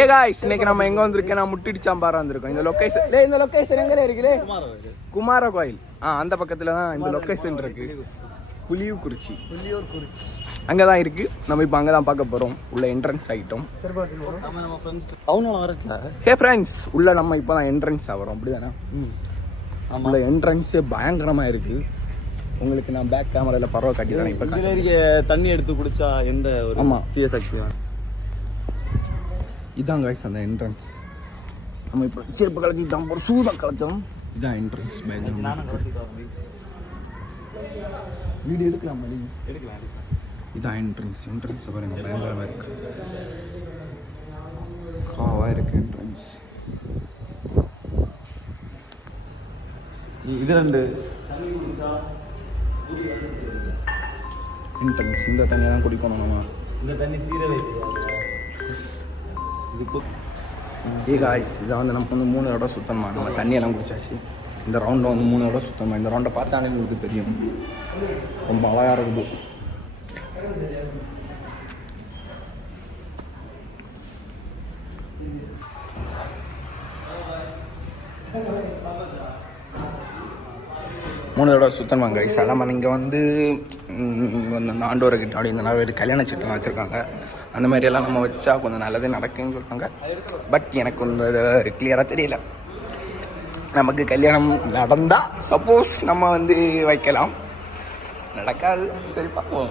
ஏ guys இன்னைக்கு நம்ம எங்க வந்திருக்கோம்? நான் முட்டிடி சாம்பாரா வந்திருக்கோம். இந்த லொகேஷன் இந்த லொகேஷன் எங்க இருக்குலே குமார கோயில். ஆ அந்த பக்கத்துல தான் இந்த லொகேஷன் இருக்கு. புலியூர்குறிச்சி. புள்ளியூர் குறிச்சி அங்கே தான் இருக்கு. நம்ம இப்போ அங்கே தான் பார்க்க போறோம். உள்ள என்ட்ரன்ஸ் ஆகிட்டோம் ஹே ஃப்ரெண்ட்ஸ் உள்ள நம்ம இப்போ தான் என்ட்ரன்ஸ் ஆகிறோம் அப்படிதானே? உள்ள என்ட்ரன்ஸே பயங்கரமா இருக்கு. உங்களுக்கு நான் பேக் கேமரால பரவ காட்டி தரேன். இப்போ தண்ணி எடுத்து குடிச்சா எந்த ஒரு ஆமா. தீய சக்தி இதான் காய்ஸ் அந்த என்ட்ரன்ஸ் நம்ம இப்போ செருப்பு கலத்தி தான் போகிறோம் சூடம் கலத்தோம் இதான் என்ட்ரன்ஸ் பேக்ரவுண்ட் வீடியோ எடுக்கலாம் எடுக்கலாம் இதான் என்ட்ரன்ஸ் என்ட்ரன்ஸ் பாருங்க பயங்கரமாக இருக்கு. காவா இருக்கு என்ட்ரன்ஸ் இது ரெண்டு. என்ட்ரன்ஸ் இந்த தண்ணியை தான் குடிக்கணும் நம்ம. இந்த தண்ணி தீரவே இது காய்ஸ் இதை வந்து நமக்கு வந்து மூணு இடம் சுத்தமா நம்ம தண்ணியெல்லாம் குடிச்சாச்சு. இந்த ரவுண்டில் வந்து மூணு இடம் சுத்தமா இந்த ரவுண்டை பார்த்தாலே உங்களுக்கு தெரியும். ரொம்ப அழகாக இருக்குது. மூணு தடவை சுத்தம் வாங்க. கைஸ் இங்கே வந்து இந்த ஆண்டோரை கிட்ட அப்படி இந்த நிறைய கல்யாண சீட்டெல்லாம் வச்சுருக்காங்க. அந்த மாதிரியெல்லாம் நம்ம வச்சா கொஞ்சம் நல்லதே நடக்குன்னு சொல்கிறாங்க பட் எனக்கு இந்த கிளியராக தெரியல. நமக்கு கல்யாணம் நடந்தால் சப்போஸ் நம்ம வந்து வைக்கலாம். நடக்காது. சரி பார்ப்போம்.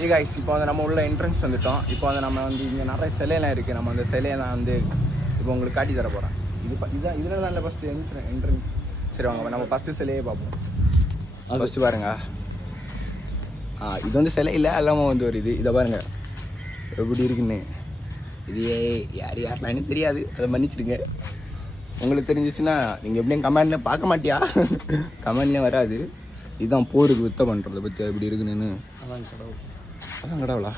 ஏ கைஸ் இப்போ வந்து நம்ம உள்ள என்ட்ரன்ஸ் வந்துட்டோம். இப்போ வந்து நம்ம வந்து இங்கே நிறைய சிலையெல்லாம் இருக்குது நம்ம அந்த சிலையை வந்து இப்போ உங்களுக்கு காட்டி தர போகிறேன் இது இதான் இதில் தான் ஃபஸ்ட்டு என்ட்ரன்ஸ் சரி வாங்க நம்ம ஃபஸ்ட்டு சிலையே பார்ப்போம். ஃபஸ்ட்டு பாருங்க. ஆ இது வந்து சிலை இல்லை எல்லாமே வந்து ஒரு இது. இதை பாருங்க. எப்படி இருக்குன்னு. இது யார் யாரெல்லாம் தெரியாது. அதை மன்னிச்சிருங்க உங்களுக்கு தெரிஞ்சிச்சுன்னா நீங்கள் எப்படியும் கமெண்ட்ல பார்க்க மாட்டியா? கமெண்ட்லேயும் வராது. இதுதான் போருக்கு வித்த பண்ணுறது பற்றி எப்படி இருக்குன்னு. அதான் கடவுள். அதான் கடவுளா?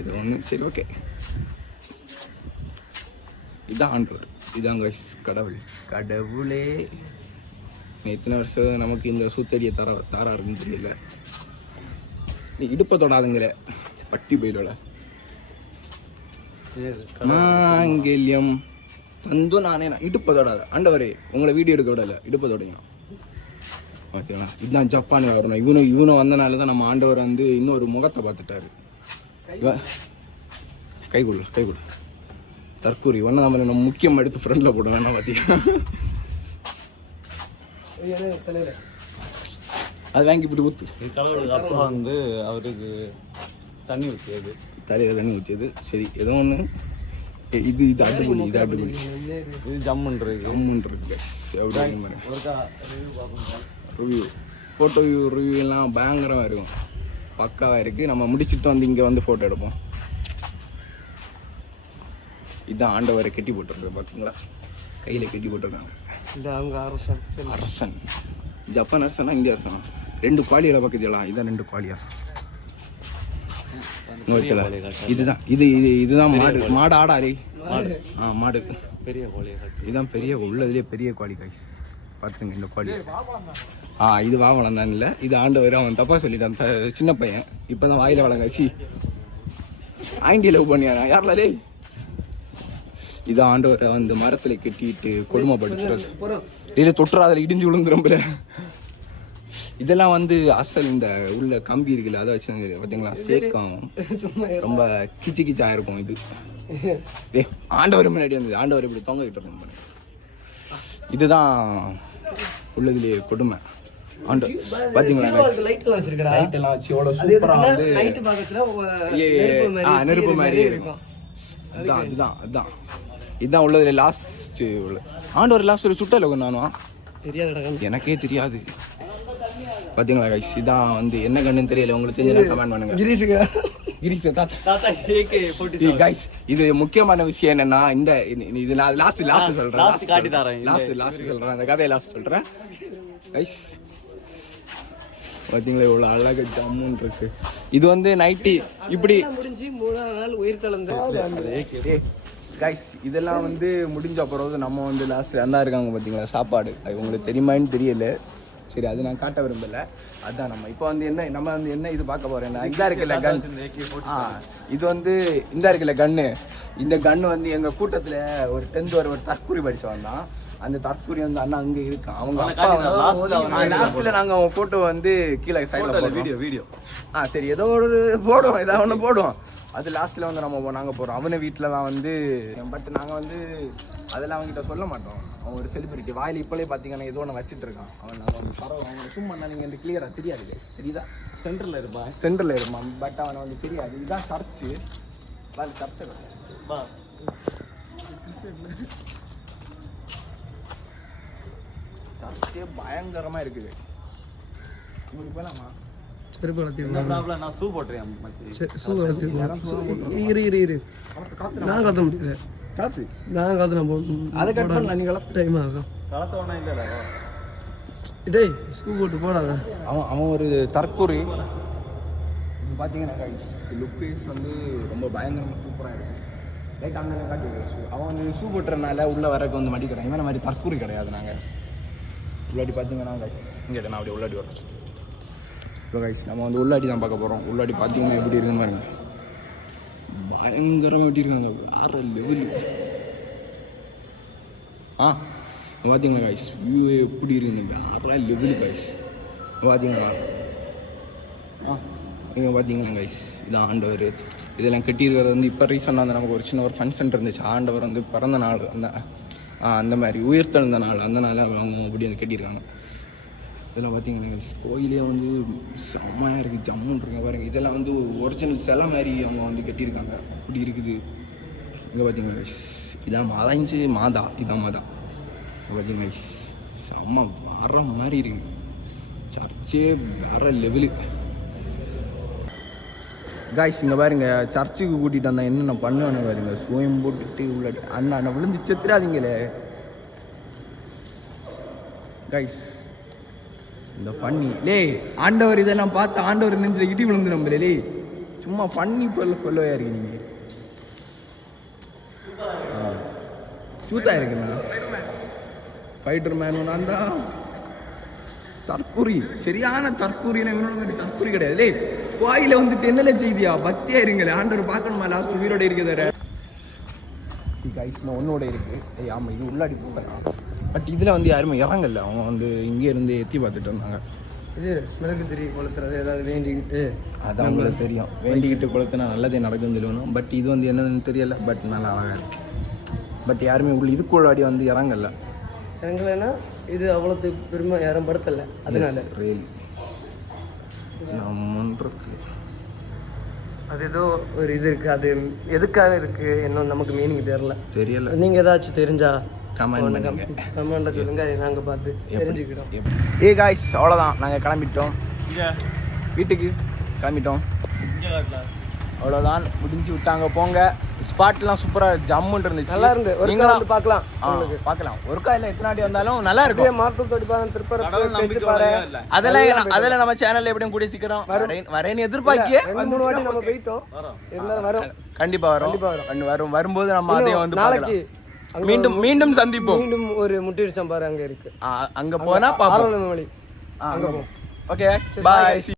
இது ஒன்று சரி ஓகே இதான் ஆண்டவர். Guys கடவுள். கடவுளே. நீ எத்தனை வருஷம் நமக்கு இந்த சூத்தடியை தர தாரா இருக்குன்னு தெரியல. நீ இடுப்பை தொடாதுங்கிற பட்டி பயிலோட சரி மாங்கல்யம். தந்து நானே நான் இடுப்பை தொடாத. ஆண்டவரே உங்களை வீடியோ எடுக்க விடல. இடுப்பை தொடையும் ஓகேவா இதுதான் ஜப்பான் வரணும் இவனும் இவனும் வந்தனால தான் நம்ம ஆண்டவர் வந்து இன்னொரு முகத்தை பார்த்துட்டாரு. இவன் கை கொடு கை கொடு. தற்கூரி ஒன்று நம்ம நம்ம முக்கியம் எடுத்து ஃப்ரெண்டில் போட வேணாம் பார்த்தியா அது வாங்கி இப்படி கடவுளுக்கு அப்பா வந்து அவருக்கு தண்ணி ஊற்றியது தலையில் தண்ணி ஊற்றியது சரி ஏதோ ஒன்று இது இது அடிப்பொலி இது அடிப்பொலி இது கம்முன்னு இருக்கு. எப்படி இருக்கு. ரிவ்யூ ஃபோட்டோ வியூ ரிவ்யூ எல்லாம் பயங்கரமாக இருக்கும். பக்காவாக இருக்குது நம்ம முடிச்சுட்டு வந்து இங்கே வந்து ஃபோட்டோ எடுப்போம். இதான் ஆண்டவரை கட்டி போட்டிருக்கு பார்த்தீங்களா கையில் கட்டி போட்டிருக்காங்க. அவங்க அரசன் அரசன். ஜப்பான் அரசனா இந்திய அரசனா? ரெண்டு குவாலியில் பக்கத்துலாம் இதான் ரெண்டு குவாலியா. ஓகேல இதுதான். இது இது இதுதான் மாடு. மாடு. ஆடாரி ஆ மாடு. பெரிய கட்டி. இதுதான் பெரிய உள்ளதுலேயே பெரிய குவாலி காய் பார்த்துங்க இந்த குவாலி. ஆ இது வாவளம் தான் இல்லை. இது ஆண்டவர் அவன் தப்பா சொல்லிட்டான். சின்ன பையன். இப்போ தான் வாயில வளங்காச்சு ஆண்டி லவ் பண்ணியாரா யாரில் லே இது ஆண்டவரை வந்து மரத்துல கட்டிட்டு கொடுமைப்படுத்துறது இல்லை தொட்டுறாதில் இடிஞ்சு விழுந்துரும்பல இதெல்லாம் வந்து அசல் இந்த உள்ள கம்பி இருக்குல்ல அதை வச்சு பார்த்தீங்களா சேக்கம் ரொம்ப கிச்சு கிச்சா இருக்கும் இது. ஏ ஆண்டவர் முன்னாடி வந்தது ஆண்டவர் இப்படி தொங்கக்கிட்டு இருக்கும். இதுதான் உள்ளதுலேயே கொடுமை. லைட்லாம் வச்சிருக்கடா லைட் எல்லாம் வச்சு எவ்வளோ அது சூப்பராக வந்து நெருப்பு மாதிரி இருக்கும். அதுதான் அதுதான் அதுதான் இதுதான் உள்ளதுல லாஸ்ட் உள்ள. ஆண்டவர் லாஸ்ட் ஒரு சுட்டல நானும். தெரியாதுடா எனக்கே தெரியாது. பாத்தீங்களா கைஸ் இதான் வந்து என்ன கண்ணுன்னு தெரியல. உங்களுக்கு தெரிஞ்சா கமெண்ட் பண்ணுங்க. கிரீஷுக்கு இது முக்கியமான விஷயம் என்னன்னா இந்த இது- நான் லாஸ்ட் லாஸ்ட் சொல்றேன். last காட்டி தரேன். லாஸ்ட் லாஸ்ட் சொல்றேன். அந்த கதையை லாஸ்ட் சொல்றேன். கைஸ் பாத்தீங்களா இவ்வளவு அழகா ஜம்முன்னு இருக்கு. இது வந்து நைட்டி இப்படி முடிஞ்சு மூணாவது நாள் உயிர் கலந்து கைஸ் இதெல்லாம் வந்து முடிஞ்ச அப்புறம் நம்ம வந்து லாஸ்ட் அந்த இருக்காங்க பாத்தீங்களா? சாப்பாடு. அது உங்களுக்கு தெரியுமான்னு தெரியல. சரி அது நான் காட்ட விரும்பல. அதான் நம்ம இப்போ வந்து என்ன நம்ம வந்து என்ன இது பார்க்க போறோம்? இதா இருக்குல்ல கன் இது வந்து இந்த இருக்குல்ல கன்னு இந்த கன்னு வந்து எங்க கூட்டத்துல ஒரு டென்த் வர ஒரு தற்கூரி படிச்சவன் தான். அந்த தற்கூரி வந்து அண்ணா அங்க இருக்கான் அவங்க அப்பா லாஸ்ட்ல நாங்க அவன் போட்டோ வந்து கீழே சைடுல வீடியோ வீடியோ ஆ சரி ஏதோ ஒரு போடுவோம் ஏதாவது ஒன்று போடுவோம். அது லாஸ்ட்டில் வந்து நம்ம நாங்கள் போகிறோம் அவனை வீட்டில் தான் வந்து பட் நாங்கள் வந்து அதெல்லாம் அவன்கிட்ட சொல்ல மாட்டோம். அவன் ஒரு செலிபிரிட்டி வாயில் இப்போலே பார்த்தீங்கன்னா ஏதோ ஒன்று வச்சுட்டு இருக்கான். அவன் வந்து பரவ அவன் சும்மா நீங்கள் வந்து கிளியராக தெரியாது? தெரியுதா சென்டர்ல இருப்பான். சென்டரில் இருப்பான். பட் அவனை வந்து தெரியாது. இதுதான் சர்ச்சு. வேலை சர்ச்சை வா. சர்ச்சே பயங்கரமாக இருக்குது. உங்களுக்கு போகலாமா செருப்பு வளர்த்தி நான் ஷூ போட்டுறேன் ஷூ வளர்த்தி இரு இரு இரு. நான் கலத்த முடியல. கலத்து? நான் கலத்து போ அதை கட் பண்ணலாம் நீ கலத்து. டைம் ஆகும். கலத்தவனா இல்லடா. டேய் ஷூ போட்டு போடாத. அவன் அவன் ஒரு தற்கொலை. பார்த்தீங்கன்னா லுக்கேஸ் வந்து ரொம்ப பயங்கரமாக சூப்பராக இருக்கும் லைட் அங்கே காட்டி ஷூ அவன் வந்து ஷூ போட்டுறனால உள்ளே வரக்கு வந்து மடிக்கிறான். இவன் மாதிரி தற்கூரி கிடையாது நாங்கள் உள்ளாடி பார்த்தீங்கன்னா கைஸ் இங்கே நான் அப்படியே உள்ளாடி வரேன். இப்போ கைஸ் நம்ம வந்து உள்ளாடி தான் பார்க்க போகிறோம் உள்ளாடி பார்த்தீங்கன்னா எப்படி இருக்குன்னு பாருங்க. பயங்கரமாக எப்படி இருக்காங்க வேறு லெவல் ஆ பார்த்தீங்களா கைஸ் வியூ எப்படி இருக்குன்னு வேறு லெவல் கைஸ் பார்த்தீங்களா ஆ இங்கே பார்த்தீங்களா கைஸ் இது ஆண்டவர். இதெல்லாம் கட்டியிருக்கிறது வந்து இப்போ ரீசெண்டாக வந்து நமக்கு ஒரு சின்ன ஒரு ஃபங்க்ஷன் இருந்துச்சு. ஆண்டவர் வந்து பிறந்த நாள் அந்த அந்த மாதிரி. உயிர்த்தெழுந்த நாள். அந்த நாள் அவங்க அப்படி வந்து கட்டியிருக்காங்க. இதெல்லாம் பார்த்தீங்கன்னா கோயிலே வந்து செம்மையாக இருக்குது ஜம்முன்னு இருக்க பாருங்க. இதெல்லாம் வந்து ஒரிஜினல் சிலை மாதிரி அவங்க வந்து கட்டியிருக்காங்க. அப்படி இருக்குது. இங்கே பார்த்தீங்கன்னா இதான் மாதாஞ்சு மாதா. இதான் மாதா. பார்த்தீங்கன்னா செம்ம வர மாதிரி இருக்குது சர்ச்சே வேற லெவலு காய்ஸ் இங்கே பாருங்க சர்ச்சுக்கு கூட்டிகிட்டு வந்தா என்னென்ன பண்ணுவேன்னு பாருங்க. சோயம் போட்டுட்டு உள்ள அண்ணா அண்ணா விழுந்து செத்துறாதீங்களே. காய்ஸ் இந்த பண்ணி லே ஆண்டவர் இதெல்லாம் பார்த்து ஆண்டவர் நெஞ்சில் இடி விழுந்து நம்பல லே சும்மா பண்ணி சொல்ல சொல்லவே இருக்கீங்க சூத்தா இருக்குண்ணா. ஃபைட்டர் மேன் நான் தான். தற்கூரி. சரியான தற்கூரின தற்கூரி கிடையாது. லே கோயில வந்துட்டு என்னல செய்தியா? பக்தியா இருங்களே ஆண்டவர் பார்க்கணுமா? லாஸ்ட் உயிரோட இருக்குதார கைஸ் நான் ஒன்னோட இருக்கு. ஏய் ஆமா இது உள்ளாடி போகலாம் பட் இதுல வந்து யாருமே இறங்கல. அவங்க வந்து இங்கே இருந்து எத்தி பார்த்துட்டு இருந்தாங்க. இது மிளகு திரி கொளுத்துறது ஏதாவது வேண்டிக்கிட்டு. அது அவங்களுக்கு தெரியும். வேண்டிக்கிட்டு கொளுத்துனா நல்லதே நடக்கும்னு சொல்லணும் பட் இது வந்து என்னதுன்னு தெரியல. பட் நல்லா அழகா இருக்கு. பட் யாருமே உள்ள இதுக்குள்ளாடி வந்து இறங்கல. எங்களைன்னா இது அவ்வளோத்து பெருமை யாரும் படுத்தல. அதனால. ரயில் அது ஏதோ ஒரு இது இருக்கு. அது எதுக்காக இருக்கு? என்ன நமக்கு மீனிங் தெரியல. தெரியல. நீங்க ஏதாச்சும் தெரிஞ்சா கமெண்ட் பண்ணுங்க. கமெண்ட்ல சொல்லுங்க. அதை நாங்க பார்த்து தெரிஞ்சுக்கிறோம். ஏ காய்ஸ் அவ்வளோதான் நாங்கள் கிளம்பிட்டோம். இங்க. வீட்டுக்கு கிளம்பிட்டோம். அவ்வளோதான் முடிஞ்சு விட்டாங்க போங்க. ஸ்பாட்லாம் சூப்பராக ஜம்முன்னு இருந்துச்சு. நல்லா இருந்து. ஒரு நீங்களும் வந்து பார்க்கலாம் ஆ, பார்க்கலாம். ஒரு காயில் எத்தனை வாட்டி வந்தாலும் நல்லா இருக்கும். மார்க்கம் தொடிப்பாங்க இல்ல. அதெல்லாம் அதெல்லாம் நம்ம சேனல்ல எப்படியும் கூடிய சீக்கிரம் வரேன் வரேன்னு எதிர்பார்க்கிய? மூணு வாட்டி நம்ம போயிட்டோம். வரோம். இருந்தாலும் வரும். கண்டிப்பா வரும். வரும். வரும். வரும்போது நம்ம அதையும் வந்து நாளைக்கு பார்க்கலாம். மீண்டும் மீண்டும் சந்திப்போம். மீண்டும் ஒரு முட்டிடு சம்பார் அங்க இருக்கு. அங்க போனா பாப்போம் அங்க போவோம் ஓகே பாய்